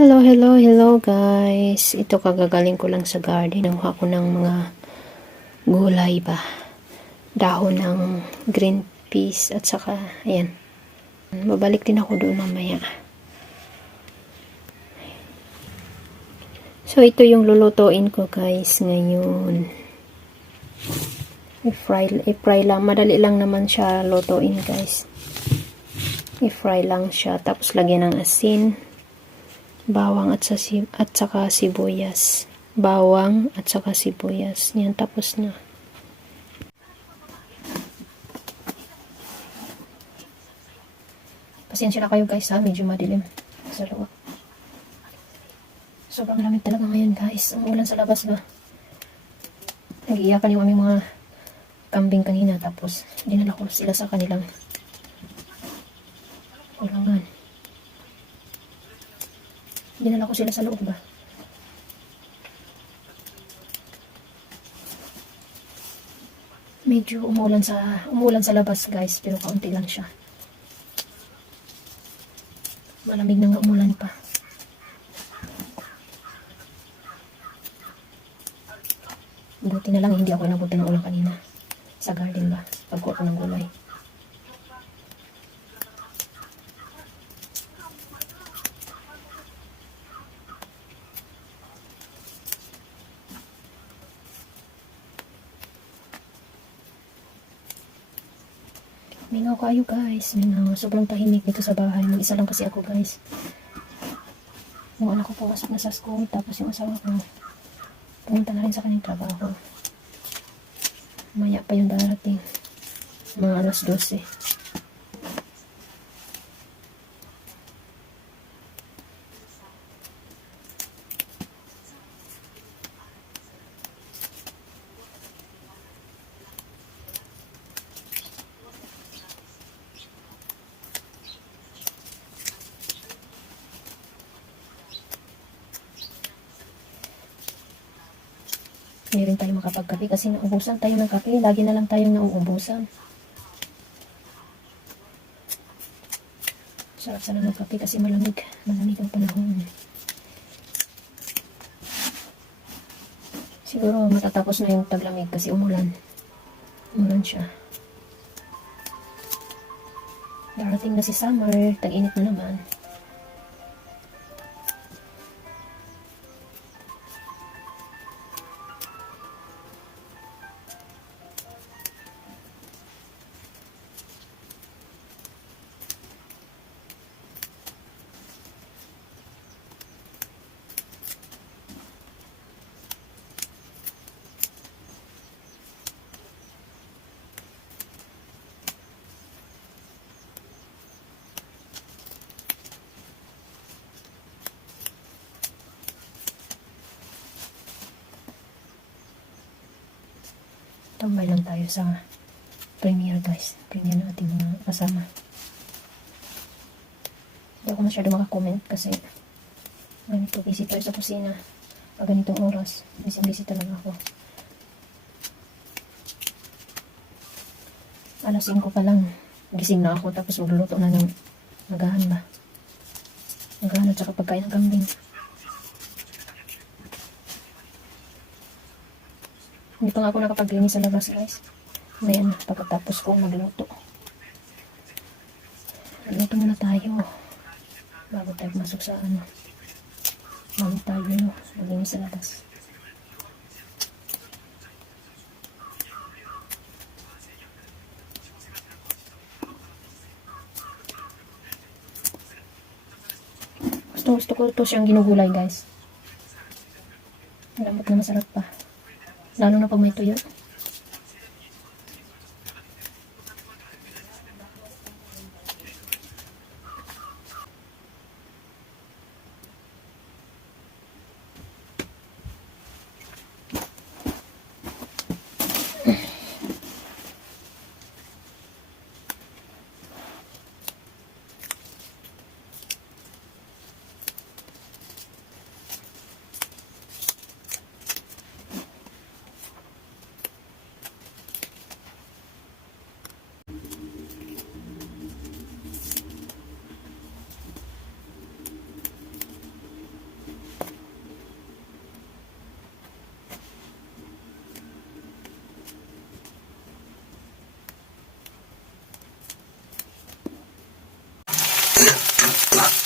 Hello guys. Ito kagagaling ko lang sa garden. Nakuha ko ng mga gulay ba. Dahon ng green peas at saka ayan. Babalik din ako doon mamaya. So ito yung lulutuin ko guys ngayon. I-fry lang. Madali lang naman siya lutuin guys. I-fry lang siya. Tapos lagyan ng asin. Bawang at saka sibuyas. Bawang at saka sibuyas. Yan, tapos na. Pasensya na kayo guys ha, medyo madilim sa loob. Sobrang lamig talaga ngayon guys. Umulan sa labas ba? Nag-iiyakan yung aming mga kambing kanina, tapos dinala ko sila sa kanilang ulangan. Dinala ko sila sa loob ba? Medyo umulan sa labas guys, pero kaunti lang siya. Malamig na nga umulan pa. Buti na lang hindi ako inabutan ng ulan kanina sa garden ba, pagkuha ko ng gulay. Mingaw kayo guys, mingaw. Sobrang tahimik dito sa bahay. Mag-isa lang kasi ako guys. Yung anak ko pumasok na sa school, tapos yung asawa ko pumunta na rin sa kanyang trabaho. Maya pa yung darating. Mga alas 12. Hindi rin tayo makapagkape kasi nauubusan tayo ng kape. Lagi na lang tayong nauubusan. Sarap sana ng kape kasi malamig. Malamig ang panahon. Siguro matatapos na yung taglamig kasi umulan. Umulan siya. Darating na si summer. Tag-init na naman. Tambay lang tayo sa premiere guys. Premiere ng ating mga kasama. Hindi ako masyado makakomment kasi ganito busy tayo sa kusina. Pag ganitong oras, busy talaga ako. Alas 5 pa lang, gising na ako, tapos magluluto na ng magahan ba. Magahan at saka pagkain ng kambing. Hindi pa nga ako nakapaglinis sa labas guys. Ngayon, pagkatapos ko magluto. Magluto muna tayo. Bago tayo masuk sa ano. Bago tayo maglinis sa labas. Gusto ko ito siyang ginugulay guys. Lambot na masarap pa. Lalo na pag may tuyo.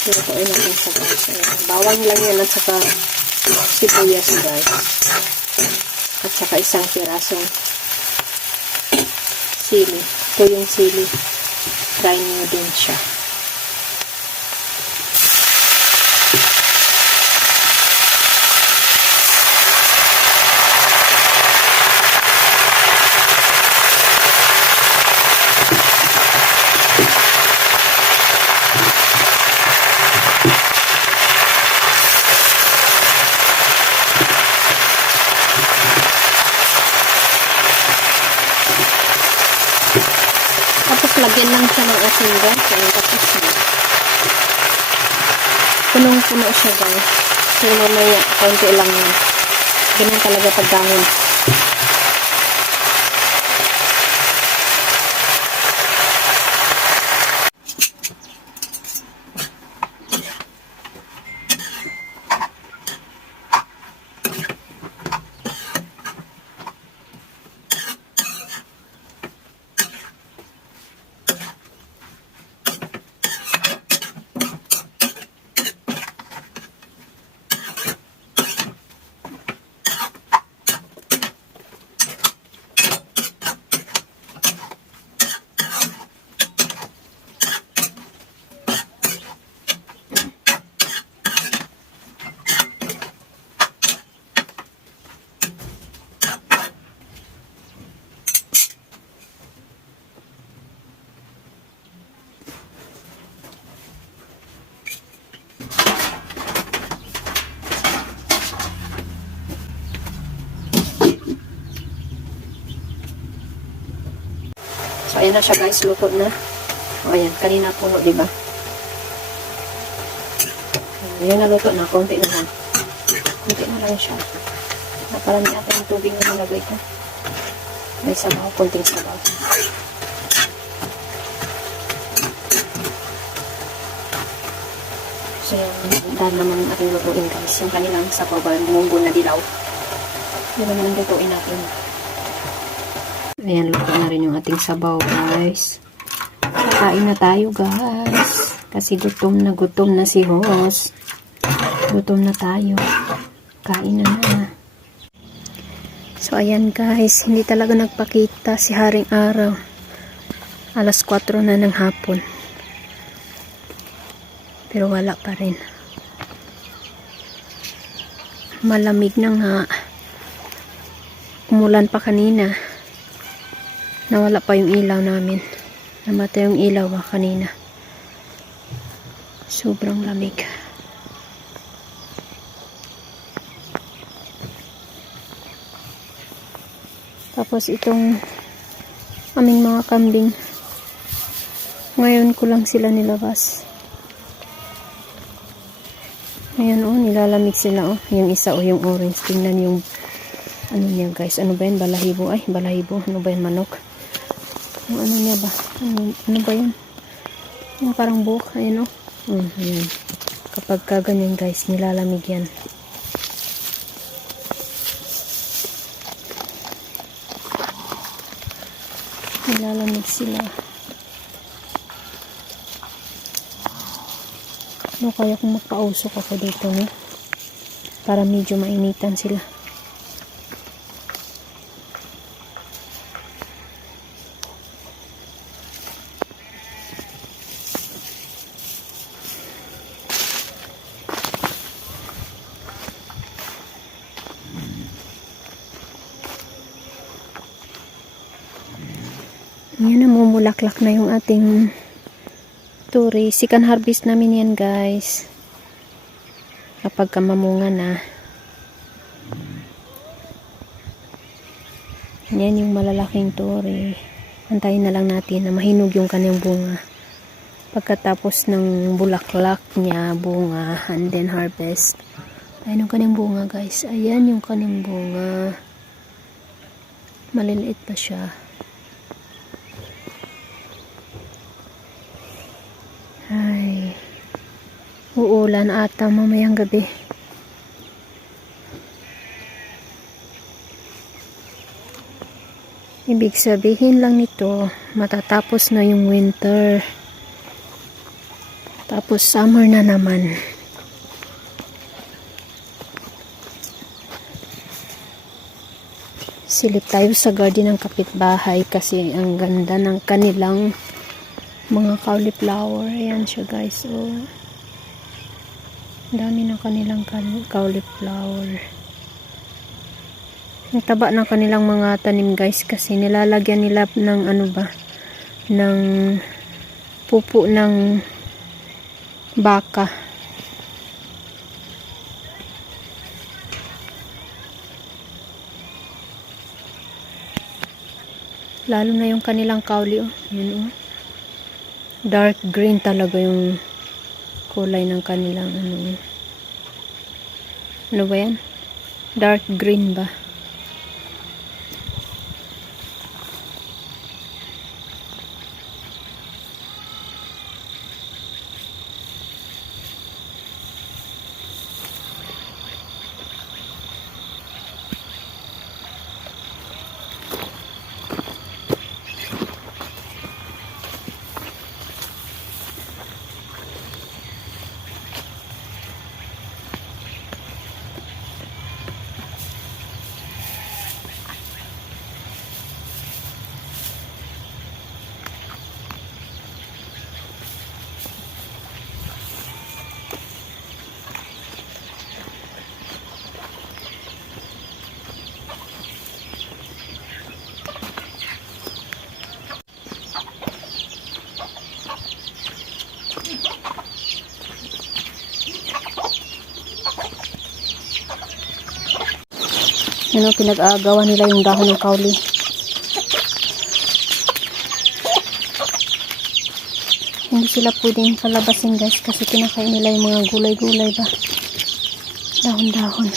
Lutuin natin sa guys. Bawang lang yan at saka sibuyas guys. At saka isang pirasong sili. Ito yung sili. Try nyo din siya. Tapos lagyan lang siya ng asin guys. Ayan, tapos na. Punong-puno siya guys. So mamaya, konti lang yan. Ganyan talaga pagdahon. So, ayan na siya guys. Luto na. O, ayan. Kanina puno, diba? Ayan na luto na. Konti na lang. Konti na lang siya. Naparami ata yung tubig na nilagay ko. May sabaw. Konting sabaw. So, yan. Dahil naman ating lutuin guys. Yung kanilang sabaw ba, munggo na dilaw. Yan naman ang lutuin natin. Ayan, luto na rin yung ating sabaw, guys. Kakain na tayo, guys. Kasi gutom na si Hos. Gutom na tayo. Kain na. So, ayan, guys. Hindi talaga nagpakita si Haring Araw. Alas 4 na ng hapon. Pero wala pa rin. Malamig na nga. Umulan pa kanina. Nawala pa yung ilaw namin. Namatay yung ilaw kanina. Sobrang lamig. Tapos itong aming mga kambing. Ngayon ko lang sila nilabas. Ayan nilalamig sila Yung isa yung orange. Tingnan yung ano niya guys. Ano ba yan? Balahibo. Ay, balahibo. Ano ba yan? Manok. Yung ano niya ba? Ano ba yun? Yung parang buhok. Ayan ayan. Kapag kaganyan guys, nilalamig yan. Nilalamig sila. No, kaya kung magpausok ako dito para medyo mainitan sila. Yan, namumulaklak na yung ating turi. Second harvest namin yan guys. Kapag kamamunga na. Yan yung malalaking turi. Antayin na lang natin na mahinog yung kanyang bunga. Pagkatapos ng bulaklak niya, bunga, and then harvest. Ayan yung kanyang bunga guys. Ayan yung kanyang bunga. Maliliit pa siya. Ay, uulan ata mamayang gabi. Ibig sabihin lang nito, matatapos na yung winter. Tapos summer na naman. Silip tayo sa garden ng kapitbahay kasi ang ganda ng kanilang mga cauliflower. Ayan siya guys. Oh. Dami ng kanilang cauliflower. Ang taba ng kanilang mga tanim guys kasi nilalagyan nila ng ano ba? Ng pupo ng baka. Lalo na yung kanilang kauli. Oh. Yun, oh. Dark green talaga yung kulay ng kanilang ano. Ano ba yan? Dark green ba? Ano, pinag-aagawan nila yung dahon ng kauli. Hindi sila pwedeng palabasin guys kasi kinakain nila yung mga gulay-gulay ba. Dahon-dahon.